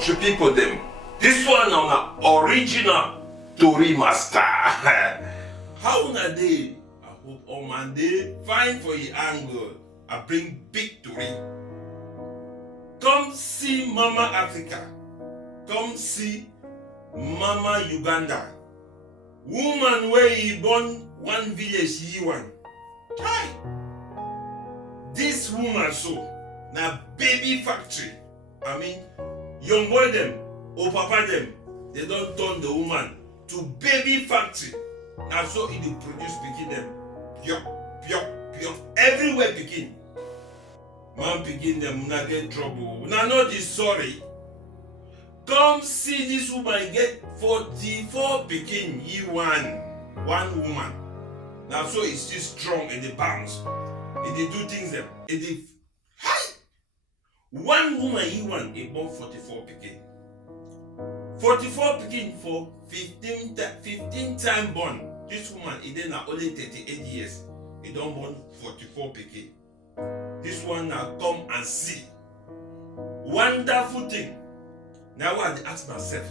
country people them. This one on a original Tory master. How na day? I hope on Monday fine for your angle. I bring big Tory. Come see Mama Africa. Come see Mama Uganda. Woman where he born one village he one. Hi. This woman so na baby factory. I mean, young boy them or papa them, they don't turn the woman to baby factory. Now so it dey produce pikin them. Pure. Everywhere pikin. Man pikin them not get trouble. Now not this sorry. Come see this woman get 44 pikin he one woman. Now so it's still strong in the bounce. It dey do things them. It dey hi. One woman he one he born 44 pikin. 44 pikin for 15 time born. This woman he then na only 38 years. He don't born 44 pikin. This one now come and see. Wonderful thing. Now I dey ask myself.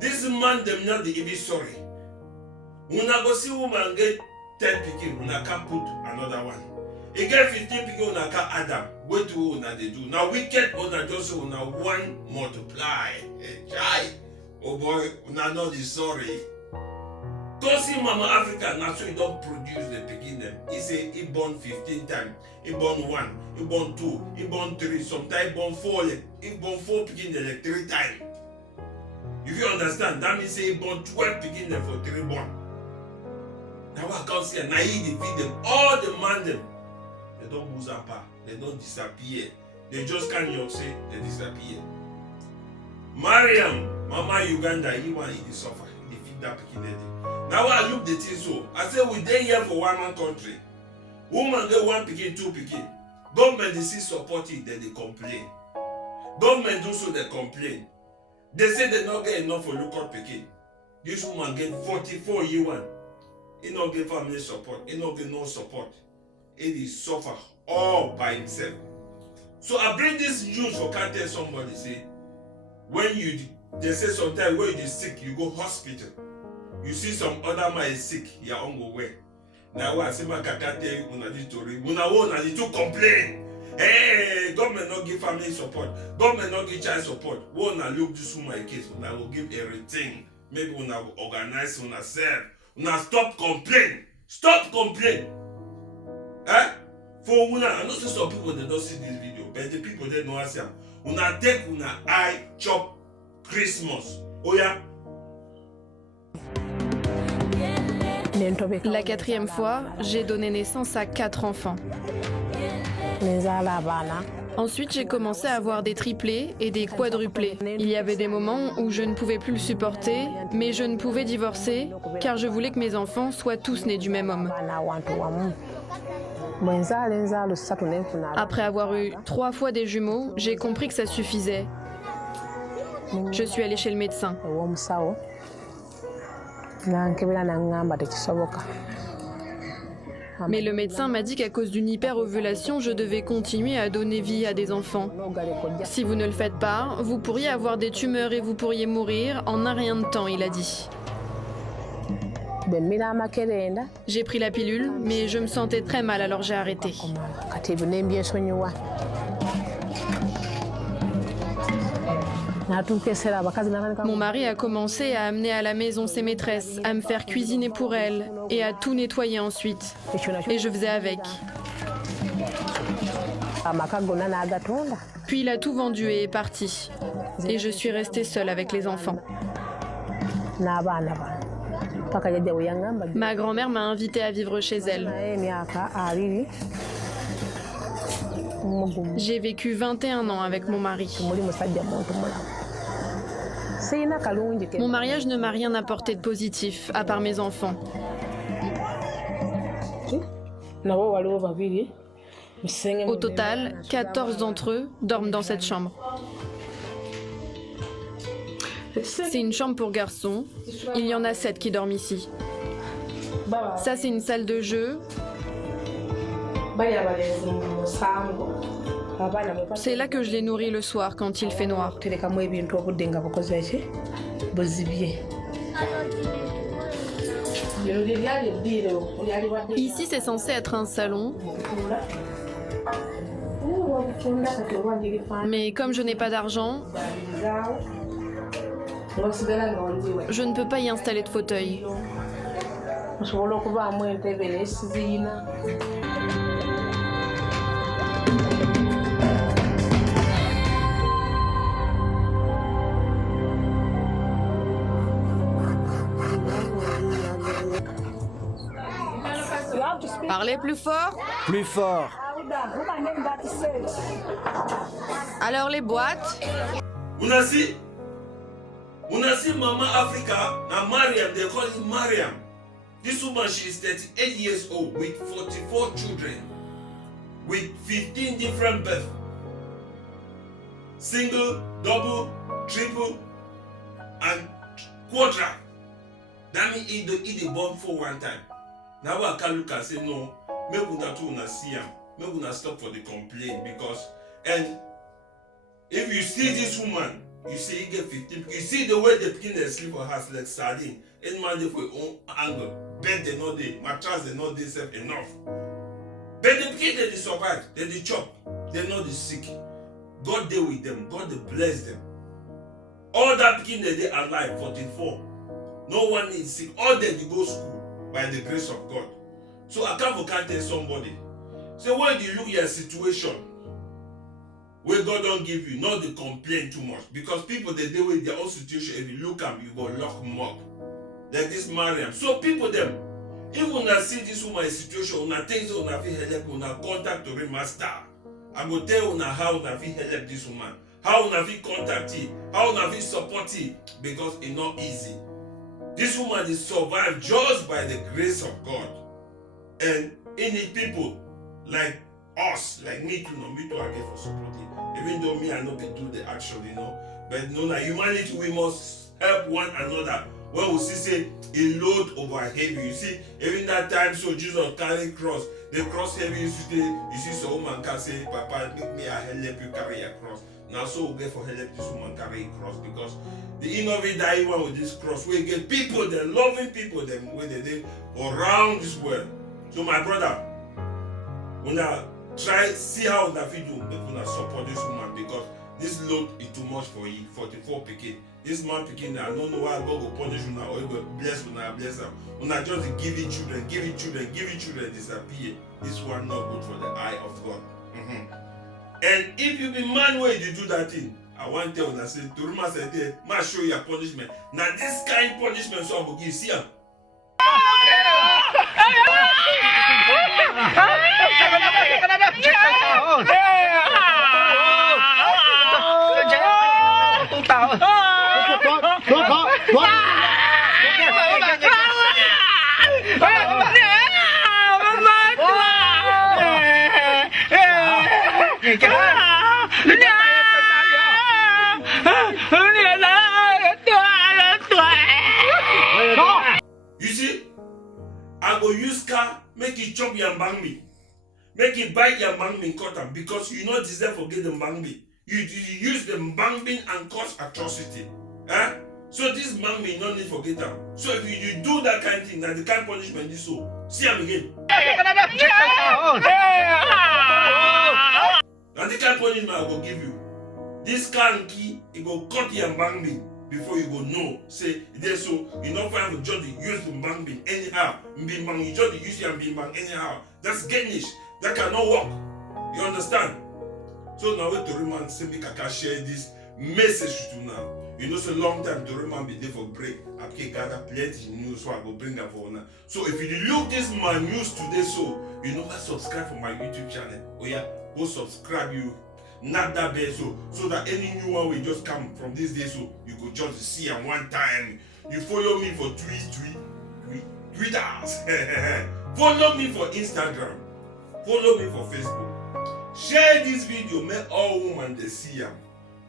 This man them not the even sorry. Una go see woman get 10 pikin, una can put another one. He get 15 pikin, una can add them. Wait to una they do. Now wicked una just una one multiply. Chai. Oh boy, una not the sorry. Go see Mama Africa, now so he don't produce the pikin them. He say he born 15 times. He born 1, he born 2, he born 3, sometimes born 4. He born 4 pikin them 3 times. If you understand, that means say he born 12 pikin them for 3 born. Now I can't see, now he defeat them. All the man them, they don't lose apart, they don't disappear. They just can't you say they disappear. Mariam, Mama Uganda, he want he suffer, he defeat that pikin them. Now I look the thing so. I say we dey here for one man country. Woman get 1 pikin, 2 pikin. Government they see support it, then they complain. Government also they complain. They say they not get enough for local pikin. This woman get 44 year one. He not get family support. He not get no support. He is suffer all by himself. So I bring this news for can't tell somebody say when they say sometimes when you sick you go hospital. You see some other man is sick, your own go where. Now I say my kaka tell you una this story. Una need to complain. Hey, government not give family support. Government not give child support. We una look this woman case. Una will give everything. Maybe una will organize una self. Una stop complain. Stop complain. Eh? For una, I know some people they don't see this video, but the people they know us. Una take una eye chop Christmas. Oh yeah. La 4e fois, j'ai donné naissance à 4 enfants. Ensuite, j'ai commencé à avoir des triplés et des quadruplés. Il y avait des moments où je ne pouvais plus le supporter, mais je ne pouvais divorcer car je voulais que mes enfants soient tous nés du même homme. Après avoir eu 3 fois des jumeaux, j'ai compris que ça suffisait. Je suis allée chez le médecin. Mais le médecin m'a dit qu'à cause d'une hyperovulation, je devais continuer à donner vie à des enfants. Si vous ne le faites pas, vous pourriez avoir des tumeurs et vous pourriez mourir en un rien de temps, il a dit. J'ai pris la pilule, mais je me sentais très mal, alors j'ai arrêté. Mon mari a commencé à amener à la maison ses maîtresses, à me faire cuisiner pour elles et à tout nettoyer ensuite. Et je faisais avec. Puis il a tout vendu et est parti. Et je suis restée seule avec les enfants. Ma grand-mère m'a invitée à vivre chez elle. J'ai vécu 21 ans avec mon mari. Mon mariage ne m'a rien apporté de positif, à part mes enfants. Au total, 14 d'entre eux dorment dans cette chambre. C'est une chambre pour garçons. Il y en a 7 qui dorment ici. Ça, c'est une salle de jeu. C'est là que je les nourris le soir quand il fait noir. Ici, c'est censé être un salon. Mais comme je n'ai pas d'argent, je ne peux pas y installer de fauteuil. Parlez plus fort. Plus fort. Alors les boîtes. Una see Mama Africa, now Mariam, they call it Mariam. This woman, she is 38 years old with 44 children, with 15 different births. Single, double, triple, and quadra. That means he born for one time. Now I can look and say, no, make una too una see him. Make una stop for the complaint because, and if you see this woman, you see he get 15. You see the way the pikin dey sleep for house like sardine. Any man dey for his own angle. Bed dey not dey, mattress dey not dey safe enough. But the pikin dey survive, they dey chop, they not dey sick. God dey with them, God dey bless them. All that pikin dey alive, 44. No one is sick. All they go school by the grace of God. So I can't tell somebody. So when you look at your situation, where God don't give you, not to complain too much. Because people they deal with their own situation, if you look at them, you go lock them up. Like this Mariam. So people them, if when I see this woman situation, when I think so, when I feel help, when I contact the master, I go tell you how I feel help this woman, how I feel contact it, how I feel support it, because it's not easy. This woman is survived just by the grace of God. And any people like us, like me too, I get for supporting. Even though me, I not be do the action, But no, na humanity, we must help one another. When we see say a load over heavy, you see, even that time, so Jesus carry cross. The cross heavy, you see, so woman can say, Papa, make me I help you carry a cross. Now, so we get for help this woman carry a cross because the innovate that one with this cross, we get people, the loving people, them where they around this world. So my brother, when I try see how una fit do, make una support this woman because this load is too much for you. 44 pikin. This man pikin, I don't know why God will punish una or he will bless una, bless them. Una just give it children, disappear. This one not good for the eye of God. And if you be man where you do that thing, I want to tell una say, Turuma said, "Ma show you punishment." Now this kind punishment so I will give see am. You see, I go use car, make it chop your bang me. Make it bite your bang me cut am because you not deserve to get the bang me. You use the bang me and cause atrocity. So this bang me no need forget am. So if you do that kind of thing, now the kind of punishment is so. See am again. Now the kind of punishment I go give you. This kind key, it go cut your bang me. Before you go know, say there so you not find to just use the bang bin anyhow. You just use your bang anyhow. That's Gaelish. That cannot work. You understand? So now when Doriman say me can share this message to now. You know, so long time Doriman be there for break. I can gather plenty news so I go bring that for now. So if you look this my news today, so you know subscribe for my YouTube channel. Oh yeah, go subscribe you. Not that bad so that any new one will just come from this day so you could just see at one time. You follow me for Twitter. Follow me for Instagram. Follow me for Facebook. Share this video, make all women they see them.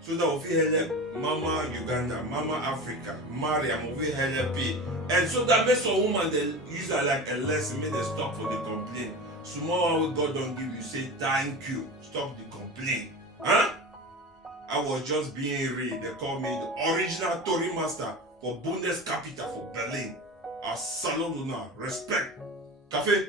So that we feel help Mama Uganda, Mama Africa, Mariam, we help it. And so that makes some woman they use that like a lesson, make they stop for the complaint. Small one God don't give you, say thank you. Stop the complaint. Huh? I was just being real. They call me the original Tory master for Bundescapital for Berlin. I salute you now. Respect. Café.